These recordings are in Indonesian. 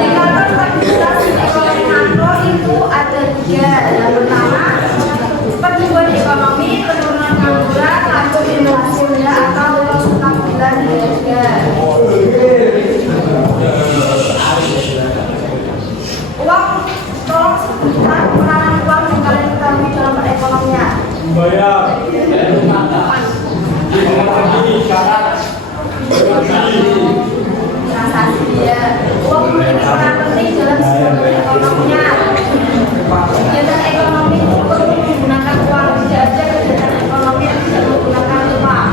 Indikator stabilitas ekonomi Bayar. Mengerti syarat. Transaksi ya. Uang menjadi peran penting dalam sistem ekonominya. Kegiatan ekonomi perlu menggunakan uang, tidak ada kegiatan ekonomi yang tidak menggunakan uang.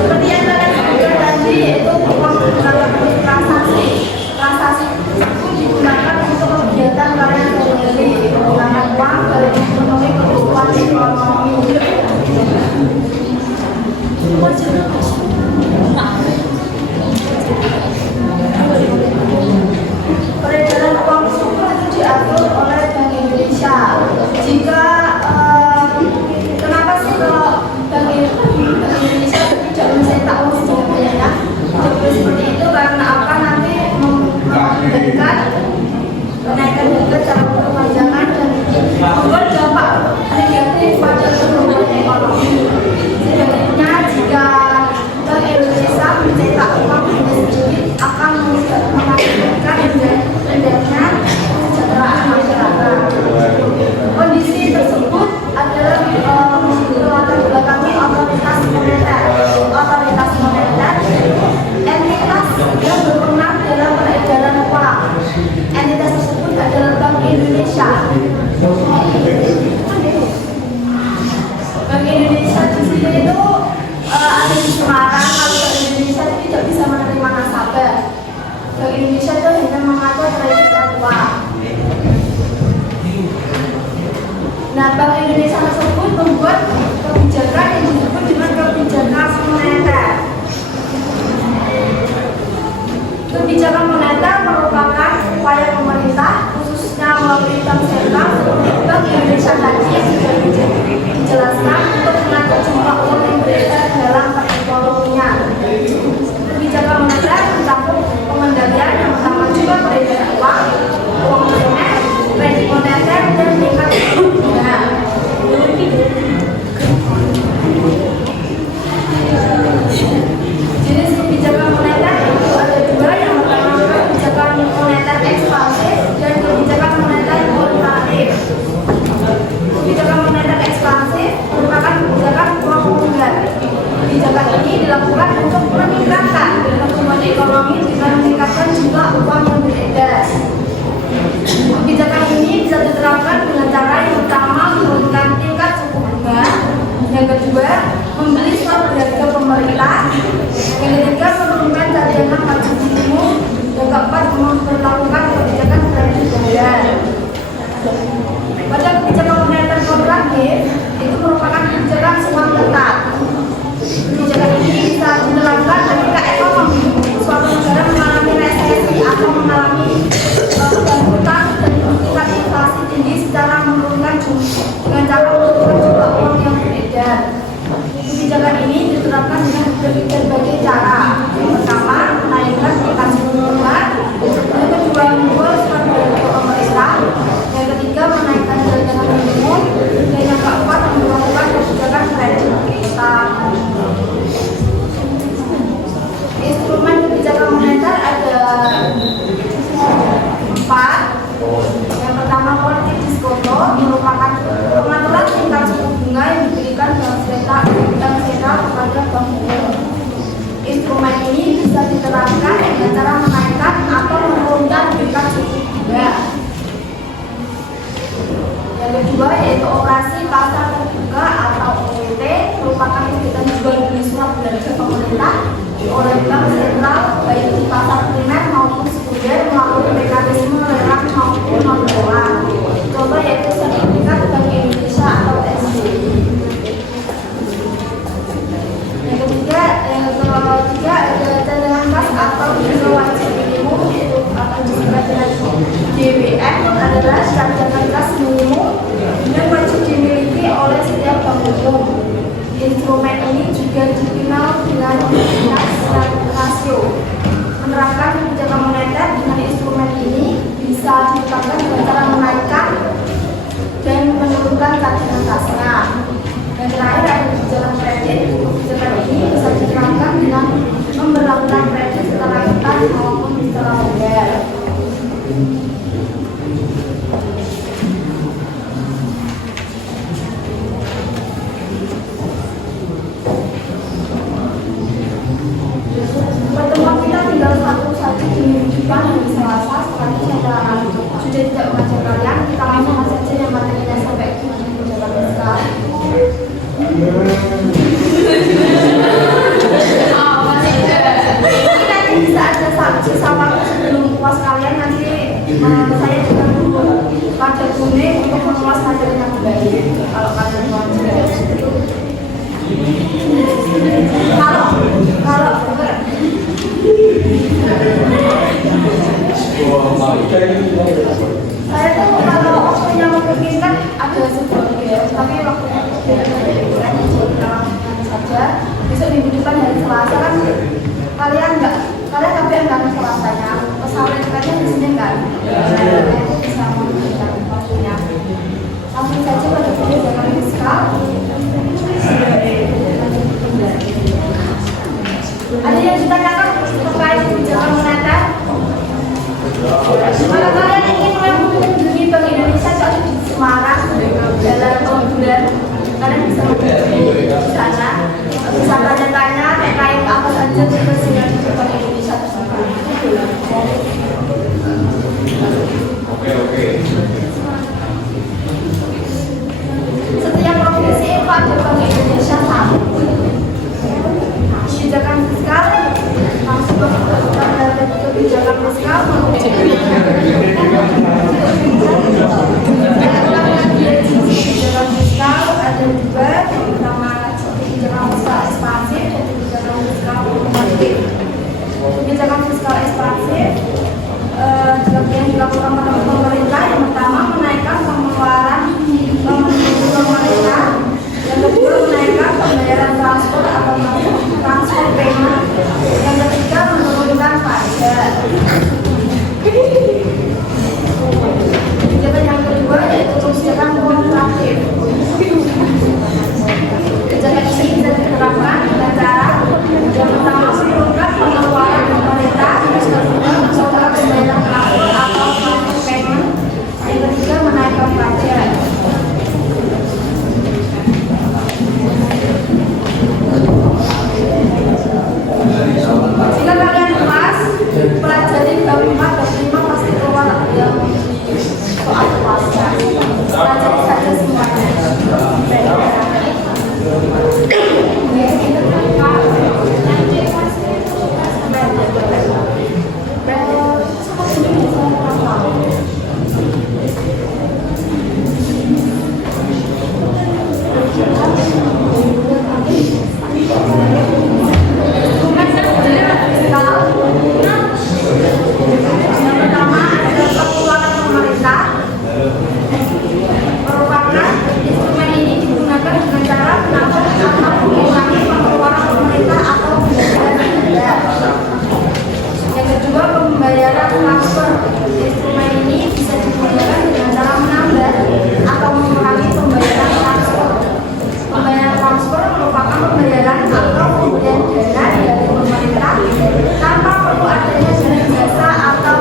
Seperti yang kalian sebutkan tadi, yaitu uang menggunakan transaksi. Transaksi tersebut digunakan untuk kegiatan kalian sendiri, menggunakan uang dalam memenuhi kebutuhan ekonomi. Peredaran uang tersebut itu diatur oleh Bank Indonesia. Jika kenapa sih kalau Bank Indonesia tidak mencetak uang secara banyak? Seperti itu karena apa? Nanti memberikan kenaikan harga cara perpajakan dan membuat dampak negatif pada pertumbuhan ekonomi. Sebaliknya jika Bank Indonesia mencetak uang sedikit akan mengakibatkan rendahnya kesejahteraan masyarakat. Kondisi tersebut adalah latar belakangi otoritas moneter. Otoritas moneter entitas yang berwenang dalam peredaran uang. Entitas tersebut adalah Bank Indonesia. Bank Indonesia di sini itu ada di Semarang. Kalau Bank Indonesia tidak bisa menerima nasabah. Bank Indonesia itu hanya mengatur peredaran uang. Nah, Bank Indonesia tersebut membuat kebijakan yang disebut dengan kebijakan moneter. Kebijakan moneter merupakan upaya pemerintah, khususnya melalui bank sentral seperti Bank Indonesia tadi yang sudah dijelaskan, untuk mengatur jumlah uang yang beredar dalam perekonomian. Kebijakan moneter mencakup pengendalian yang pertama juga peredaran uang, uang primer, kredit moneter, dan tingkat suku bunga. Jenis kebijakan moneter itu ada dua, yang pertama kebijakan moneter ekspansif dan kebijakan moneter kuantitatif. Kebijakan moneter ekspansif merupakan kebijakan uang longgar. Kebijakan ini dilakukan untuk meningkatkan pertumbuhan ekonomi dengan meningkatkan jumlah uang yang beredar. Kebijakan ini bisa diterapkan dengan cara yang pertama menurunkan tingkat suku bunga, yang kedua membeli surat berharga pemerintah, yang ketiga menurunkan cadangan wajib minimum, yang keempat memperlakukan kebijakan kredit bayar. Pada kebijakan moneter kontraktif itu merupakan kebijakan uang tetap. Kebijakan ini bisa diterapkan ketika ekonomi suatu negara mengalami resesi atau mengalami kebangkrutan dan tingkat inflasi tinggi secara menurunkan dengan cara menurunkan jumlah uang yang beredar. Kebijakan ini diterapkan dengan berbagai cara. Yang pertama, menaikkan tingkat suku bunga. Yang kedua, membuat surat berharga pemerintah. Yang ketiga, menaikkan cadangan minimum. Dan yang keempat, melakukan kebijakan kredit kita. Instrumen kebijakan moneter ada 4. Yang pertama, politik diskonto merupakan pengaturan tingkat suku bunga yang diberikan bank sentral kepada bank umum. Instrumen ini bisa diterapkan dengan cara menaikkan atau menurunkan tingkat suku bunga. Yang kedua yaitu operasi pasar terbuka atau OPT, merupakan kegiatan jual beli surat berharga pemerintah oleh bank sentral baik di pasar primer maupun sekunder melalui mekanisme lelang maupun non lelang. Contoh yaitu sertifikat Bank Indonesia atau SB. Yang ketiga ada cadangan kas atau dana wajib minimum, yaitu akan disebut dengan DWM, adalah cadangan kas minimum yang wajib dimiliki oleh setiap bank umum. Instrumen ini juga dikenal dengan rasio. Menerapkan kebijakan moneter dengan instrumen ini bisa dilakukan dengan cara menaikkan dan menurunkan cadangan kasnya. Dan terakhir ada kebijakan kredit. Kebijakan ini bisa diterapkan dengan memperlakukan kredit secara ketat maupun secara longgar. saya tidak mengajar kalian, kita langsung saja yang materinya sampai kebijakan fiskal. Ini nanti bisa ada sisa waktu sebelum puas kalian, nanti saya juga tunggu pajak kuning untuk mengulas materi yang baik. Kalau kalian mau kalau saya tuh kalau waktunya memungkinkan ada sebagian, tapi waktunya tidak saja. Besok minggu depan hari Selasa kan kalian tapi enggak Selasanya pesawat kita di sini kan, itu bisa memungkinkan waktunya. Langsung saja pada kebijakan fiskal. Ada yang ditanyakan terkait kebijakan moneter? Kalau kalian ingin mengunjungi Bank Indonesia cocok di Semarang dalam bulan, kalian bisa mengunjungi di sana. Bisa tanya-tanya terkait apa saja tugas yang Bank Indonesia tersebut. Oke. Setiap provinsi itu ada Bank Indonesia satu. Kebijakan fiskal langsung ke kebijakan fiskal kebijakan fiskal ada juga yang pertama kebijakan fiskal ekspansif dan kebijakan fiskal korektif. Kebijakan fiskal ekspansif yang dilakukan oleh pemerintah yang pertama menaikkan pengeluaran pemerintah, yang kedua menaikkan pembayaran transport atau transfer payment, yang ketiga menurunkan pajak. Kebijakan yang kedua yaitu kebijakan kontraktif. Kebijakan ini bisa diterapkan dengan cara yang pertama menurunkan pengeluaran pemerintah, yang kedua menurunkan pembayaran transport atau transfer payment, yang ketiga menaikkan pajak. Jika kalian puas, pelajari bab 4 dan 5 pasti keluar yang soal puasa. Pelajari saja semuanya. Yang pertama adalah pengeluaran pemerintah. Merupakan instrumen ini digunakan dengan cara menambah atau mengurangi pengeluaran pemerintah atau belanja negara. Yang kedua, pembayaran transfer. Instrumen ini bisa digunakan dengan cara menambah atau mengurangi pembayaran transfer. Pembayaran transfer merupakan pembayaran atau pemberian dana dari pemerintah tanpa perlu adanya dana jasa atau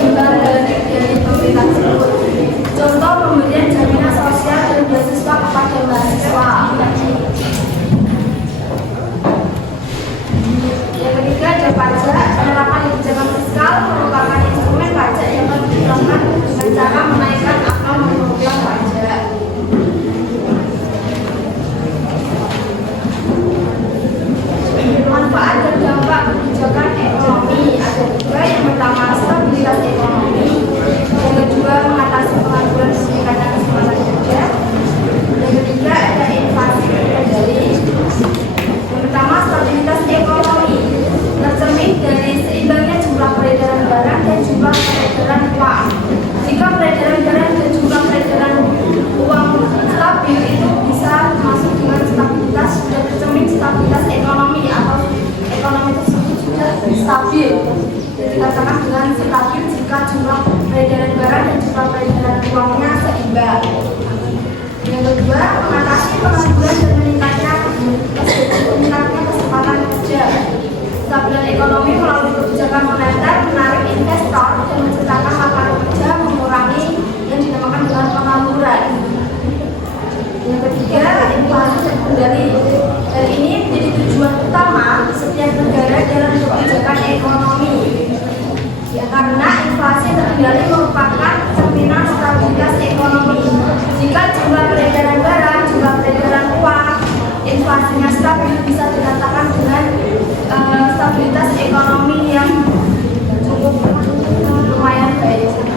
imbal balik dari pemerintah tersebut. Contoh pemberian jaminan sosial dan beasiswa kepada mahasiswa. Yang ketiga ada pajak. Penerapan kebijakan fiskal merupakan instrumen pajak yang digunakan dengan cara menaikkan atau menurunkan pajak. Manfaat dan dampak kebijakan ekonomi ada juga. Yang pertama stabilitas ekonomi, yang kedua mengatasi pengangguran meningkatkan kesempatan kerja, yang ketiga ada inflasi terkendali. Yang pertama stabilitas ekonomi tercermin dari seimbangnya jumlah peredaran barang dan jumlah peredaran uang. Jika peredaran barang dan jumlah peredaran uang stabil, itu bisa masuk dengan stabilitas, sudah tercermin stabilitas ekonomi atau ekonomi tersebut juga stabil. Jadi dikatakan dengan stabil jika jumlah peredaran barang dan jumlah peredaran uangnya seimbang. Yang kedua, mengatasi pengangguran dan meningkatnya kesempatan kerja. Stabilan ekonomi melalui kebijakan moneter menarik investor dan menciptakan lapangan kerja, mengurangi yang dinamakan dengan pengangguran. Yang ketiga, inflasi terkendali. Dan ini menjadi tujuan utama setiap negara dalam kebijakan ekonomi. Ya, karena inflasi terkendali merupakan stabilitas ekonomi. Jika jumlah peredaran barang, jumlah peredaran uang, inflasinya stabil, bisa dikatakan dengan stabilitas ekonomi yang cukup lumayan baik.